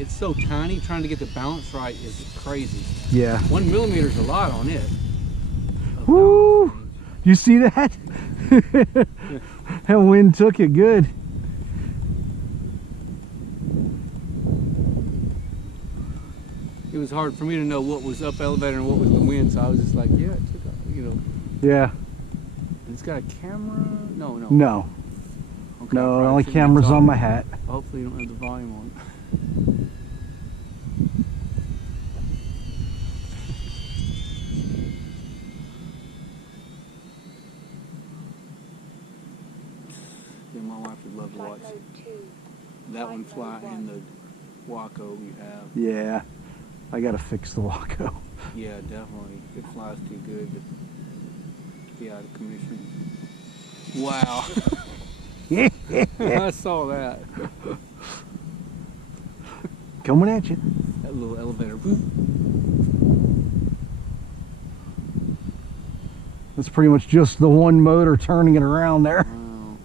it's so tiny, trying to get the balance right is crazy. Yeah. 1 millimeter is a lot on it. Woo! You see that? That wind took it good. It was hard for me to know what was up elevator and what was the wind, so I was just like, yeah, it took, you know. Yeah. It's got a camera? No. No. Okay, No, the only camera's on my hat. Hopefully you don't have the volume on. Yeah, my wife would love to watch that one fly and the Waco you have. Yeah. I gotta fix the Waco. Yeah, definitely. It flies too good to be out of commission. Wow. I saw that. Coming at you. That little elevator. That's pretty much just the one motor turning it around there. Wow.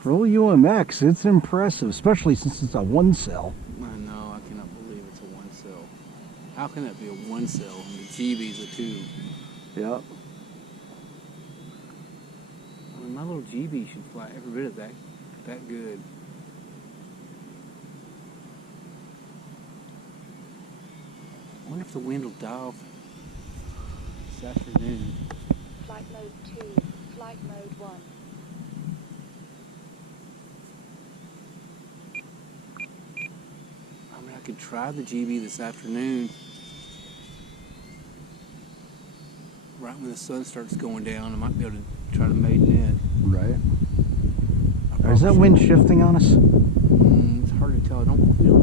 For old UMX, it's impressive, especially since it's a one cell. I know, I cannot believe it's a one cell. How can that be a one cell and the GB's a two? Yep. I mean, my little GB should fly every bit of that good. I wonder if the wind will die off this afternoon. Flight mode 2, flight mode 1. I mean, I could try the GB this afternoon. Right when the sun starts going down, I might be able to try to maiden it. Right. Is that wind shifting on us? It's hard to tell. I don't feel